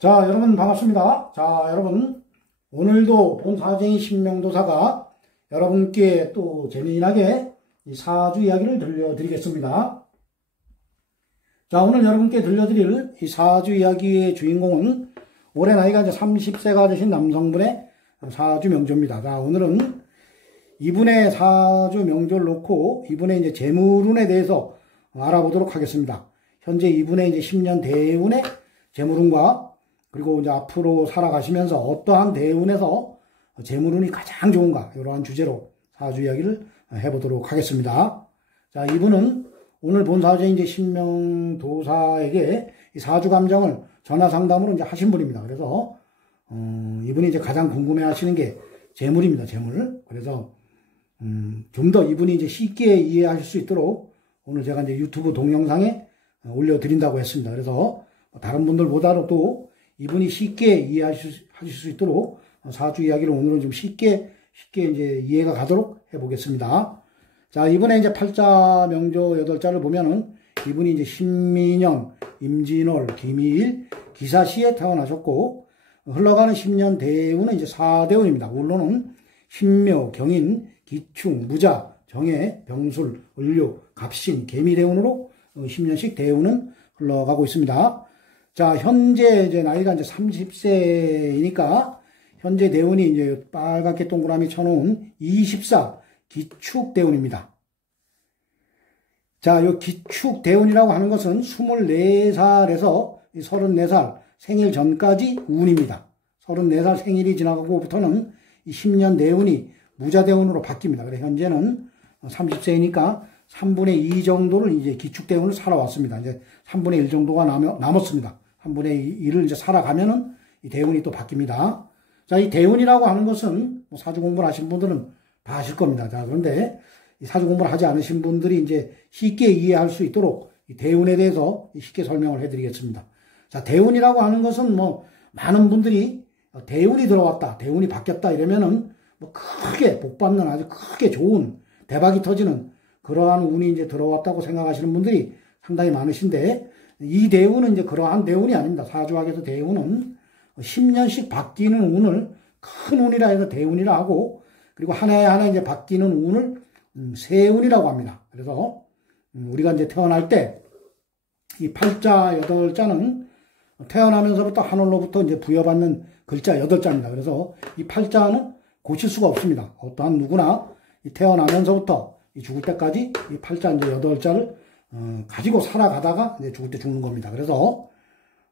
자, 여러분 반갑습니다. 자, 여러분 오늘도 본사쟁이 신명도사가 여러분께 또 재미나게 이 사주 이야기를 들려드리겠습니다. 자, 오늘 여러분께 들려드릴 이 사주 이야기의 주인공은 올해 나이가 이제 30세가 되신 남성분의 사주 명조입니다. 자, 오늘은 이분의 사주 명조를 놓고 이분의 이제 재물운에 대해서 알아보도록 하겠습니다. 현재 이분의 이제 10년 대운의 재물운과 그리고 이제 앞으로 살아가시면서 어떠한 대운에서 재물운이 가장 좋은가, 이러한 주제로 사주 이야기를 해보도록 하겠습니다. 자, 이분은 오늘 본 사주에 이제 신명도사에게 이 사주 감정을 전화 상담으로 이제 하신 분입니다. 그래서 이분이 이제 가장 궁금해 하시는 게 재물입니다. 재물. 그래서 좀 더 이분이 이제 쉽게 이해하실 수 있도록 오늘 제가 이제 유튜브 동영상에 올려드린다고 했습니다. 그래서 다른 분들보다도 이분이 쉽게 이해하실 수 있도록 사주 이야기를 오늘은 좀 쉽게 이제 이해가 가도록 해보겠습니다. 자, 이번에 이제 팔자 명조 8자를 보면은 이분이 이제 신민년, 임진월, 김희일, 기사시에 태어나셨고, 흘러가는 10년 대운은 이제 4대운입니다. 물론은 신묘, 경인, 기충, 무자, 정해, 병술, 을류, 갑신, 개미대운으로 10년씩 대운은 흘러가고 있습니다. 자, 현재 이제 나이가 이제 30세이니까 현재 대운이 이제 빨갛게 동그라미 쳐놓은 24 기축 대운입니다. 자, 요 기축 대운이라고 하는 것은 24살에서 34살 생일 전까지 운입니다. 34살 생일이 지나가고부터는 이 10년 대운이 무자 대운으로 바뀝니다. 그래서 현재는 30세이니까 3분의 2 정도를 이제 기축 대운을 살아왔습니다. 이제 3분의 1 정도가 남았습니다. 3분의 1을 이제 살아가면은 이 대운이 또 바뀝니다. 자, 이 대운이라고 하는 것은 뭐 사주 공부를 하신 분들은 다 아실 겁니다. 자, 그런데 이 사주 공부를 하지 않으신 분들이 이제 쉽게 이해할 수 있도록 이 대운에 대해서 쉽게 설명을 해드리겠습니다. 자, 대운이라고 하는 것은 뭐 많은 분들이 대운이 들어왔다, 대운이 바뀌었다 이러면은 뭐 크게 복받는 아주 크게 좋은 대박이 터지는 그러한 운이 이제 들어왔다고 생각하시는 분들이 상당히 많으신데, 이 대운은 이제 그러한 대운이 아닙니다. 사주학에서 대운은 10년씩 바뀌는 운을 큰 운이라 해서 대운이라 하고, 그리고 하나에 이제 바뀌는 운을 세운이라고 합니다. 그래서 우리가 이제 태어날 때 이 팔자 8자는 태어나면서부터 하늘로부터 이제 부여받는 글자 8자입니다. 그래서 이 팔자는 고칠 수가 없습니다. 어떠한 누구나 태어나면서부터 죽을 때까지 이 팔자 이제 8자를 가지고 살아가다가 이제 죽을 때 죽는 겁니다. 그래서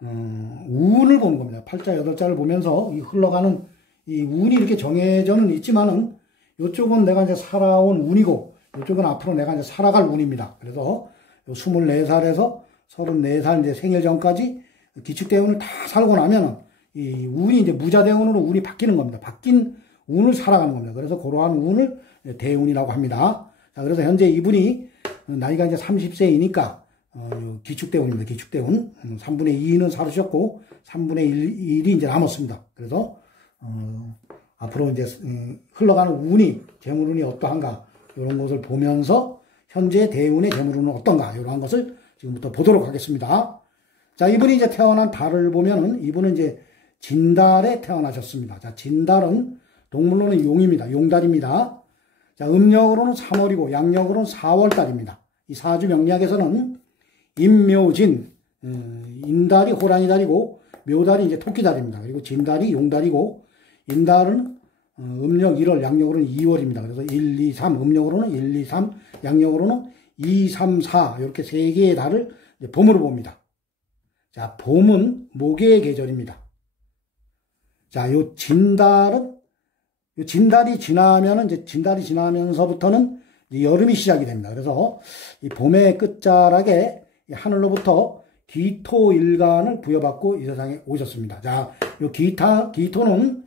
운을 보는 겁니다. 팔자 8자를 보면서 이 흘러가는 이 운이 이렇게 정해져는 있지만은 이쪽은 내가 이제 살아온 운이고 이쪽은 앞으로 내가 이제 살아갈 운입니다. 그래서 24살에서 34살 이제 생일 전까지 기축대운을 다 살고 나면은 이 운이 이제 무자대운으로 운이 바뀌는 겁니다. 바뀐 운을 살아가는 겁니다. 그래서 그러한 운을 대운이라고 합니다. 자, 그래서 현재 이분이 나이가 이제 30세이니까 기축대운입니다. 기축대운. 3분의 2는 살으셨고 3분의 1이 이제 남았습니다. 그래서 앞으로 이제 흘러가는 운이, 재물운이 어떠한가 이런 것을 보면서 현재 대운의 재물운은 어떤가 이러한 것을 지금부터 보도록 하겠습니다. 자, 이분이 이제 태어난 달을 보면은 이분은 이제 진달에 태어나셨습니다. 자, 진달은 동물로는 용입니다. 용달입니다. 자, 음력으로는 3월이고 양력으로는 4월달입니다. 이 사주 명리학에서는 임묘진, 인달이 호랑이달이고 묘달이 이제 토끼달입니다. 그리고 진달이 용달이고 인달은 음력 1월, 양력으로는 2월입니다. 그래서 1, 2, 3, 음력으로는 1, 2, 3, 양력으로는 2, 3, 4 이렇게 세 개의 달을 이제 봄으로 봅니다. 자, 봄은 목의 계절입니다. 자, 요 진달은 진달이 지나면은 이제 진달이 지나면서부터는 이제 여름이 시작이 됩니다. 그래서 이 봄의 끝자락에 하늘로부터 기토일간을 부여받고 이 세상에 오셨습니다. 자, 요 기토는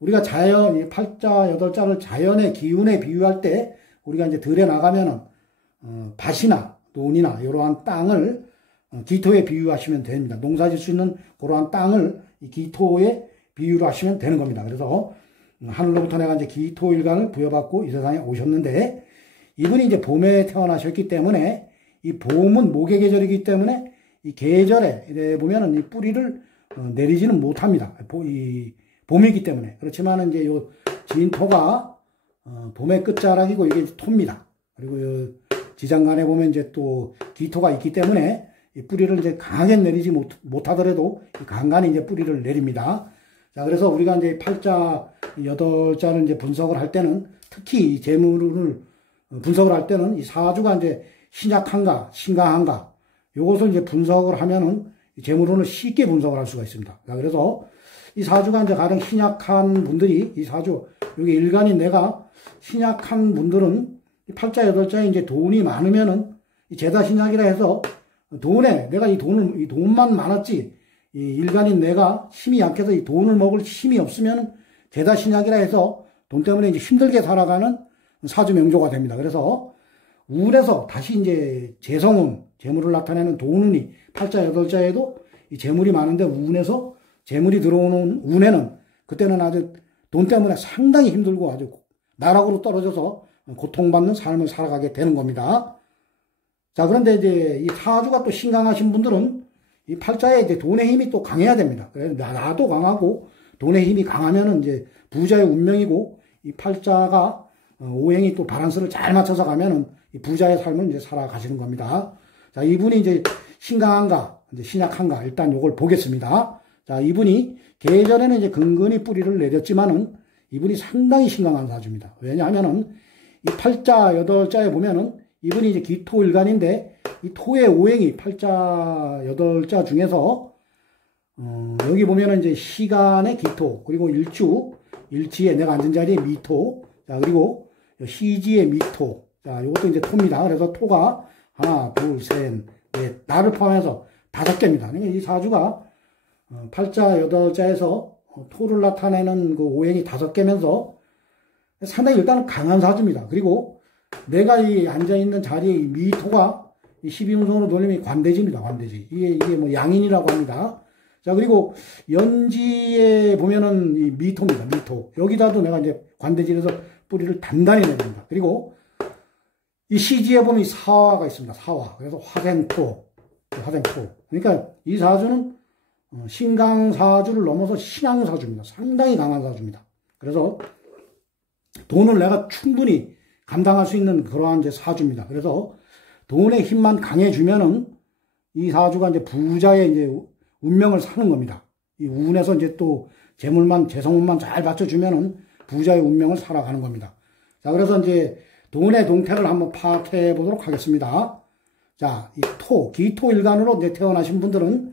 우리가 자연, 이 팔자 8자를 자연의 기운에 비유할 때 우리가 이제 들에 나가면은 밭이나 논이나 이러한 땅을 기토에 비유하시면 됩니다. 농사 질 수 있는 그러한 땅을 이 기토에 비유를 하시면 되는 겁니다. 그래서 하늘로부터 내가 이제 기토일간을 부여받고 이 세상에 오셨는데, 이분이 이제 봄에 태어나셨기 때문에 이 봄은 목의 계절이기 때문에 이 계절에 이래 보면은 이 뿌리를 내리지는 못합니다. 봄이기 때문에. 그렇지만 이제 요 진토가 봄의 끝자락이고 이게 토입니다. 그리고 요 지장간에 보면 이제 또 기토가 있기 때문에 이 뿌리를 이제 강하게 내리지 못하더라도 간간히 이제 뿌리를 내립니다. 자, 그래서 우리가 이제 팔자, 8자를 이제 분석을 할 때는 특히 이 재물을 분석을 할 때는 이 사주가 이제 신약한가, 신강한가, 요것을 이제 분석을 하면은 재물운을 쉽게 분석을 할 수가 있습니다. 자, 그래서 이 사주가 이제 가장 신약한 분들이 이 사주, 여기 일간인 내가 신약한 분들은 이 팔자, 8자에 이제 돈이 많으면은 이 재다 신약이라 해서 돈에 내가 이 돈만 많았지 이 일간인 내가 힘이 약해서 이 돈을 먹을 힘이 없으면 재다 신약이라 해서 돈 때문에 이제 힘들게 살아가는 사주 명조가 됩니다. 그래서 운에서 다시 이제 재성운, 재물을 나타내는 돈운이 팔자, 8자에도 이 재물이 많은데 운에서 재물이 들어오는 운에는 그때는 아주 돈 때문에 상당히 힘들고 아주 나락으로 떨어져서 고통받는 삶을 살아가게 되는 겁니다. 자, 그런데 이제 이 사주가 또 신강하신 분들은 이 팔자에 이제 돈의 힘이 또 강해야 됩니다. 그래서 나도 강하고 돈의 힘이 강하면은 이제 부자의 운명이고 이 팔자가 오행이 또 바란스를 잘 맞춰서 가면은 이 부자의 삶을 이제 살아가시는 겁니다. 자, 이분이 이제 신강한가, 이제 신약한가, 일단 요걸 보겠습니다. 자, 이분이 계전에는 이제 근근히 뿌리를 내렸지만은 이분이 상당히 신강한 사주입니다. 왜냐하면은 이 팔자, 8자에 보면은 이분이 이제 기토일간인데 이 토의 오행이 팔자, 8자 중에서 여기 보면은 이제 시간의 기토, 그리고 일지에 내가 앉은 자리에 미토, 자, 그리고 시지의 미토, 자, 요것도 이제 토입니다. 그래서 토가 하나, 둘, 셋, 넷, 나를 포함해서 5개입니다. 그러니까 이 사주가 팔자, 8자에서 토를 나타내는 그 오행이 5개면서 상당히 일단은 강한 사주입니다. 그리고 내가 이 앉아있는 자리에 이 미토가 이 12운성으로 돌리면 관대지입니다. 관대지. 이게 뭐 양인이라고 합니다. 자, 그리고 연지에 보면은 이 미토입니다. 미토. 여기다도 내가 이제 관대지에서 뿌리를 단단히 내립니다. 그리고 이 시지에 보면 이 사화가 있습니다. 사화. 그래서 화생토. 화생토. 그러니까 이 사주는 신강사주를 넘어서 신앙사주입니다. 상당히 강한 사주입니다. 그래서 돈을 내가 충분히 감당할 수 있는 그러한 이제 사주입니다. 그래서 돈의 힘만 강해주면은 이 사주가 이제 부자의 이제 운명을 사는 겁니다. 이 운에서 이제 또 재성운만 잘 받쳐주면은 부자의 운명을 살아가는 겁니다. 자, 그래서 이제 돈의 동태를 한번 파악해 보도록 하겠습니다. 자, 이 기토일간으로 이제 태어나신 분들은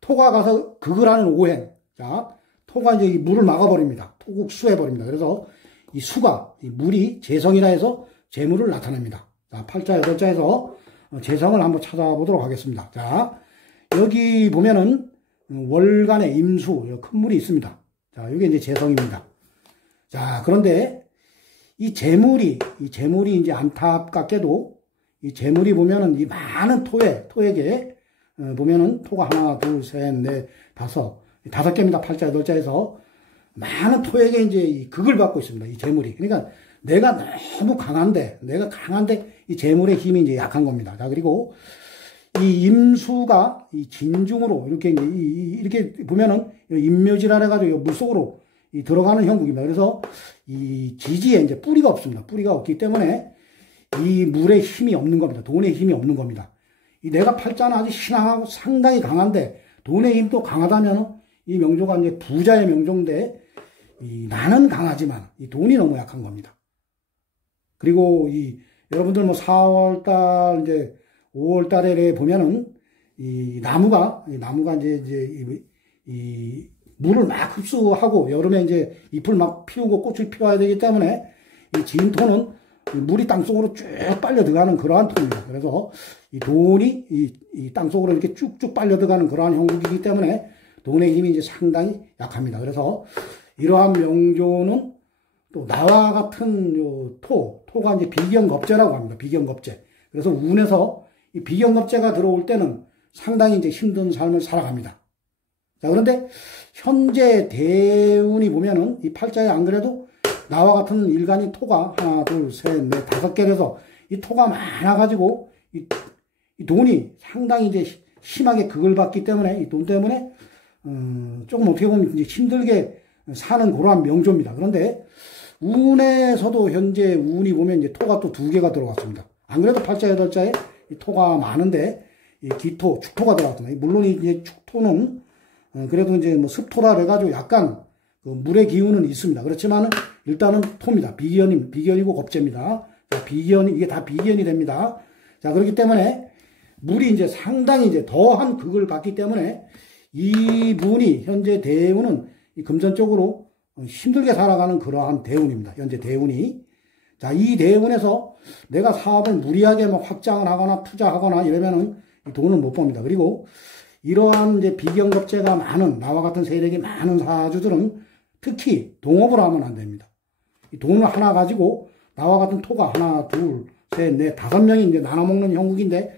토가 가서 극을 하는 오행. 자, 토가 이제 이 물을 막아버립니다. 토국수해버립니다. 그래서 이 수가, 이 물이 재성이라 해서 재물을 나타냅니다. 자, 팔자, 8자에서 재성을 한번 찾아보도록 하겠습니다. 자, 여기 보면은 월간에 임수, 큰 물이 있습니다. 자, 이게 이제 재성입니다. 자, 그런데 이 재물이 이제 안타깝게도 이 재물이 보면은 이 많은 토에게 보면은 토가 하나, 둘, 셋, 넷, 5개입니다. 팔자, 8자에서 많은 토에게 이제 이 극을 받고 있습니다. 이 재물이. 그러니까 내가 너무 강한데 이 재물의 힘이 이제 약한 겁니다. 자, 그리고 이 임수가 이 진중으로 이렇게 보면은 임묘지라 해가지고 물속으로 들어가는 형국입니다. 그래서 이 지지에 이제 뿌리가 없습니다. 뿌리가 없기 때문에 이 물의 힘이 없는 겁니다. 돈의 힘이 없는 겁니다. 이 내가 팔자는 아주 신앙하고 상당히 강한데 돈의 힘도 강하다면 이 명조가 이제 부자의 명조인데 나는 강하지만 이 돈이 너무 약한 겁니다. 그리고 여러분들 뭐 4월달 이제 5월달에 보면은 이 나무가 이제 이 물을 막 흡수하고 여름에 이제 잎을 막 피우고 꽃을 피워야 되기 때문에 이 진토는 물이 땅속으로 쭉 빨려 들어가는 그러한 토입니다. 그래서 이 돈이 이 땅속으로 이렇게 쭉쭉 빨려 들어가는 그러한 형국이기 때문에 돈의 힘이 이제 상당히 약합니다. 그래서 이러한 명조는 또 나와 같은 토가 이제 비경겁제라고 합니다. 비경겁제. 그래서 운에서 이 비경겁제가 들어올 때는 상당히 이제 힘든 삶을 살아갑니다. 자, 그런데 현재 대운이 보면은 이 팔자에 안 그래도 나와 같은 일간이 토가 하나, 둘, 셋, 넷, 5개라서 이 토가 많아가지고 이 돈이 상당히 이제 심하게 극을 받기 때문에 이 돈 때문에 조금 어떻게 보면 이제 힘들게 사는 그러한 명조입니다. 그런데 운에서도 현재 운이 보면 이제 토가 또 2개가 들어갔습니다. 안 그래도 팔자, 8자에 토가 많은데 이 기토, 축토가 들어갔습니다. 물론 이제 축토는 그래도 이제 뭐 습토라 그래가지고 약간 그 물의 기운은 있습니다. 그렇지만은 일단은 토입니다. 비견이고 겁재입니다. 자, 이게 다 비견이 됩니다. 자, 그렇기 때문에 물이 이제 상당히 이제 더한 극을 갖기 때문에 이분이 현재 대운은 금전적으로 힘들게 살아가는 그러한 대운입니다. 현재 대운이. 자, 이 대운에서 내가 사업을 무리하게 뭐 확장을 하거나 투자하거나 이러면은 돈을 못 법니다. 그리고 이러한 이제 비견겁재가 많은, 나와 같은 세력이 많은 사주들은 특히 동업을 하면 안 됩니다. 이 돈을 하나 가지고 나와 같은 토가 하나, 둘, 셋, 넷, 5명이 이제 나눠 먹는 형국인데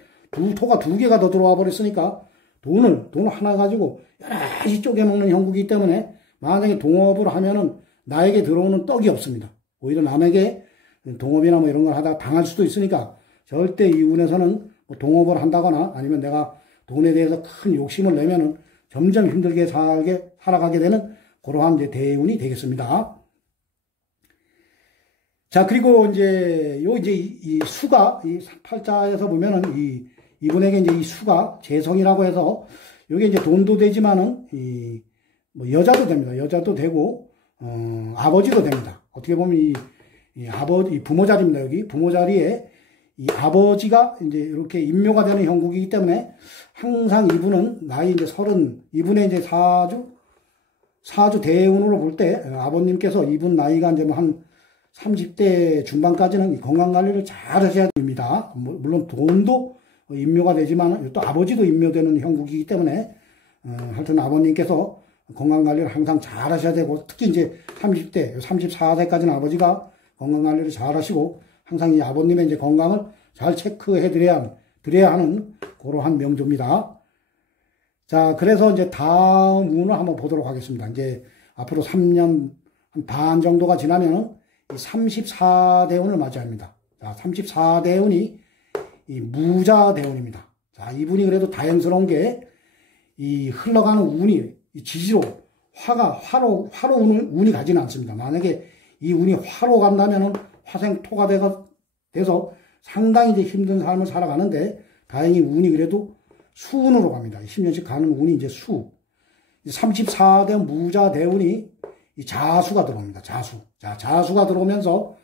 토가 2개가 더 들어와 버렸으니까 돈을 하나 가지고 여럿이 쪼개 먹는 형국이기 때문에 만약에 동업을 하면은 나에게 들어오는 떡이 없습니다. 오히려 남에게 동업이나 뭐 이런 걸 하다가 당할 수도 있으니까 절대 이 운에서는 뭐 동업을 한다거나 아니면 내가 돈에 대해서 큰 욕심을 내면은 점점 힘들게 살아가게 되는 그러한 이제 대운이 되겠습니다. 자, 그리고 이제 이 수가 이 팔자에서 보면은 이분에게 이제 이 수가 재성이라고 해서 요게 이제 돈도 되지만은 뭐 여자도 됩니다. 여자도 되고 아버지도 됩니다. 어떻게 보면 이 부모 자리입니다. 여기 부모 자리에 이 아버지가 이제 이렇게 임묘가 되는 형국이기 때문에 항상 이분은 나이 이제 30, 이분의 이제 사주 대운으로 볼 때 아버님께서 이분 나이가 이제 뭐 한 30대 중반까지는 건강 관리를 잘 하셔야 됩니다. 물론 돈도 임묘가 되지만 또 아버지도 임묘되는 형국이기 때문에 하여튼 아버님께서 건강 관리를 항상 잘 하셔야 되고 특히 이제 30대, 34세까지는 아버지가 건강 관리를 잘 하시고 항상 이 아버님의 이제 건강을 잘 체크해 드려야 하는 그러한 명조입니다. 자, 그래서 이제 다음 운을 한번 보도록 하겠습니다. 이제 앞으로 3년 반 정도가 지나면은 34대운을 맞이합니다. 자, 34대운이 이 무자대운입니다. 자, 이분이 그래도 다행스러운 게 이 흘러가는 운이 이 지지로 화로 운이 가지는 않습니다. 만약에 이 운이 화로 간다면은 화생토가 돼서 상당히 이제 힘든 삶을 살아가는데 다행히 운이 그래도 수운으로 갑니다. 10년씩 가는 운이 이제 수. 34대 무자대운이 이 자수가 들어옵니다. 자수. 자, 자수가 들어오면서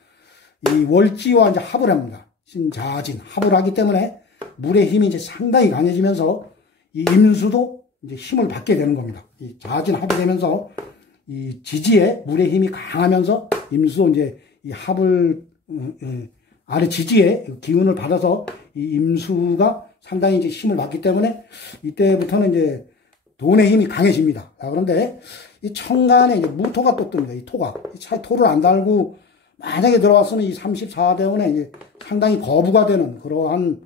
이 월지와 이제 합을 합니다. 신자진 합을 하기 때문에 물의 힘이 이제 상당히 강해지면서 이 임수도 이제 힘을 받게 되는 겁니다. 이 자진 합이 되면서 이 지지에 물의 힘이 강하면서 임수도 이제 이 합을 아래 지지에 기운을 받아서 이 임수가 상당히 이제 힘을 받기 때문에 이때부터는 이제 돈의 힘이 강해집니다. 자, 그런데 이 천간에 이제 무토가 또 뜹니다. 이 토가. 이 차에 토를 안 달고 만약에 들어왔으면 이 34대운에 이제 상당히 거부가 되는 그러한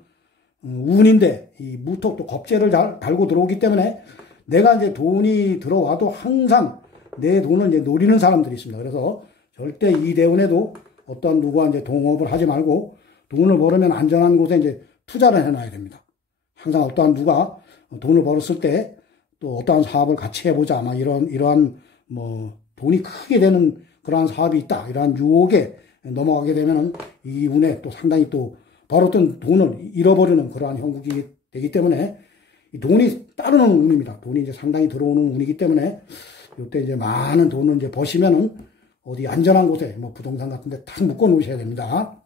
운인데 이 무토 또 겁재를 달고 들어오기 때문에 내가 이제 돈이 들어와도 항상 내 돈을 이제 노리는 사람들이 있습니다. 그래서 절대 이 대운에도 어떤 누구와 이제 동업을 하지 말고 돈을 벌으면 안전한 곳에 이제 투자를 해놔야 됩니다. 항상 어떠한 누가 돈을 벌었을 때 또 어떠한 사업을 같이 해보자. 아마 이러한 뭐 돈이 크게 되는 그러한 사업이 있다. 이러한 유혹에 넘어가게 되면은 이 운에 또 상당히 또 벌었던 돈을 잃어버리는 그러한 형국이 되기 때문에 이 돈이 따르는 운입니다. 돈이 이제 상당히 들어오는 운이기 때문에 이때 이제 많은 돈을 이제 버시면은 어디 안전한 곳에 뭐 부동산 같은 데 탁 묶어 놓으셔야 됩니다.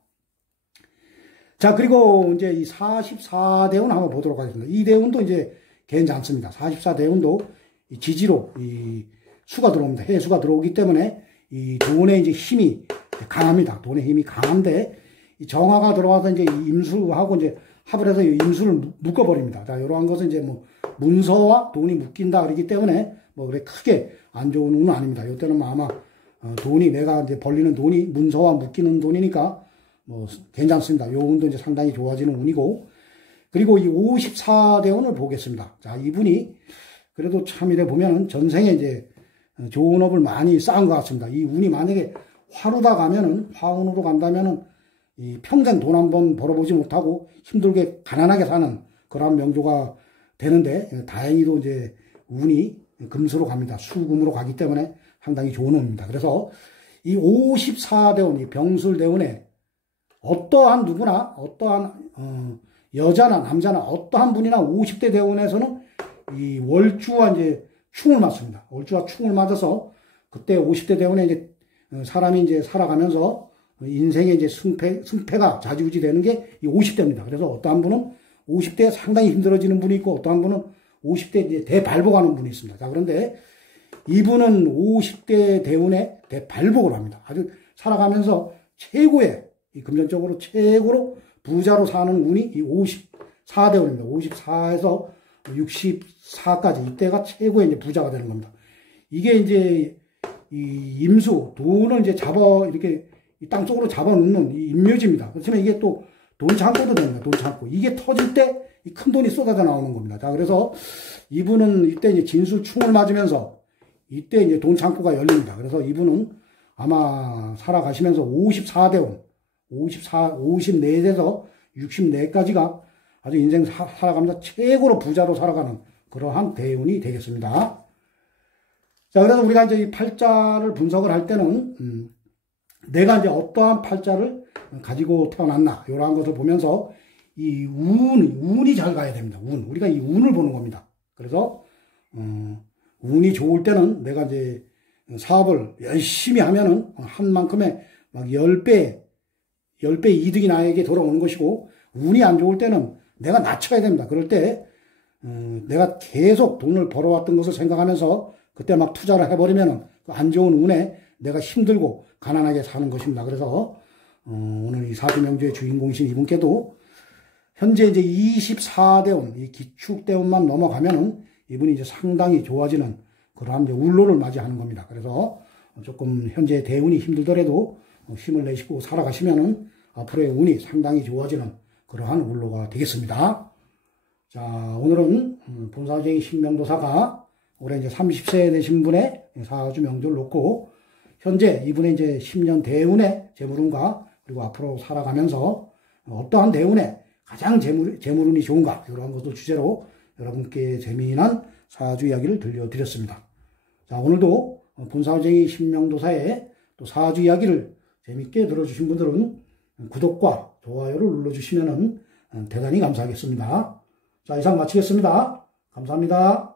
자, 그리고 이제 이 44대운 한번 보도록 하겠습니다. 이 대운도 이제 괜찮습니다. 44대운도 이 지지로 이 수가 들어옵니다. 해수가 들어오기 때문에 이 돈의 이제 힘이 강합니다. 돈의 힘이 강한데 이 정화가 들어와서 이제 이 임수하고 이제 합을 해서 이 임수를 묶어버립니다. 자, 이러한 것은 이제 뭐 문서와 돈이 묶인다 그러기 때문에 뭐 그래 크게 안 좋은 운은 아닙니다. 이때는 뭐 아마 돈이 내가 이제 벌리는 돈이 문서와 묶이는 돈이니까 뭐 괜찮습니다. 요 운도 이제 상당히 좋아지는 운이고 그리고 이 54대운을 보겠습니다. 자, 이분이 그래도 참 이래 보면은 전생에 이제 좋은 업을 많이 쌓은 것 같습니다. 이 운이 만약에 화로다 가면은 화운으로 간다면은 이 평생 돈 한 번 벌어보지 못하고 힘들게 가난하게 사는 그런 명조가 되는데 다행히도 이제 운이 금수로 갑니다. 수금으로 가기 때문에 상당히 좋은 운입니다. 그래서 이 54대운, 이 병술대운에 어떠한 누구나, 어떠한, 여자나 남자나 어떠한 분이나 50대 대운에서는 이 월주와 이제 충을 맞습니다. 월주와 충을 맞아서 그때 50대 대운에 이제 사람이 이제 살아가면서 인생의 이제 승패가 좌지우지 되는 게 이 50대입니다. 그래서 어떠한 분은 50대에 상당히 힘들어지는 분이 있고 어떠한 분은 50대 이제 대발복하는 분이 있습니다. 자, 그런데 이분은 50대 대운에 대발복을 합니다. 아주 살아가면서 최고의, 이 금전적으로 최고로 부자로 사는 운이 이 54대운입니다. 54에서 64까지 이때가 최고의 이제 부자가 되는 겁니다. 이게 이제 이 임수, 돈을 이제 이렇게 이 땅속으로 잡아놓는 이 임묘지입니다. 그렇지만 이게 또 돈 창고도 됩니다. 돈 창고. 이게 터질 때 이 큰 돈이 쏟아져 나오는 겁니다. 자, 그래서 이분은 이때 이제 진술충을 맞으면서 이때 이제 돈 창고가 열립니다. 그래서 이분은 아마 살아가시면서 54대운, 54에서 64까지가 아주 인생 살아가면서 최고로 부자로 살아가는 그러한 대운이 되겠습니다. 자, 그래서 우리가 이제 이 팔자를 분석을 할 때는, 내가 이제 어떠한 팔자를 가지고 태어났나, 이러한 것을 보면서 이 운이 잘 가야 됩니다. 우리가 이 운을 보는 겁니다. 그래서, 운이 좋을 때는 내가 이제 사업을 열심히 하면은 한 만큼의 막 10배 이득이 나에게 돌아오는 것이고, 운이 안 좋을 때는 내가 낮춰야 됩니다. 그럴 때, 내가 계속 돈을 벌어왔던 것을 생각하면서 그때 막 투자를 해버리면 그 안 좋은 운에 내가 힘들고 가난하게 사는 것입니다. 그래서 오늘 이 사주명주의 주인공이신 이분께도 현재 이제 24대운, 이 기축대운만 넘어가면은 이분이 이제 상당히 좋아지는 그러한 이제 울로를 맞이하는 겁니다. 그래서 조금 현재 대운이 힘들더라도 힘을 내시고 살아가시면은 앞으로의 운이 상당히 좋아지는 그러한 울로가 되겠습니다. 자, 오늘은 본사주의 신명도사가 올해 이제 30세 되신 분의 사주 명주를 놓고 현재 이분의 이제 10년 대운의 재물운과 그리고 앞으로 살아가면서 어떠한 대운에 가장 재물운이 좋은가 이러한 것을 주제로 여러분께 재미난 사주 이야기를 들려드렸습니다. 자, 오늘도 본사주의 신명도사의 또 사주 이야기를 재밌게 들어주신 분들은 구독과 좋아요를 눌러주시면 대단히 감사하겠습니다. 자, 이상 마치겠습니다. 감사합니다.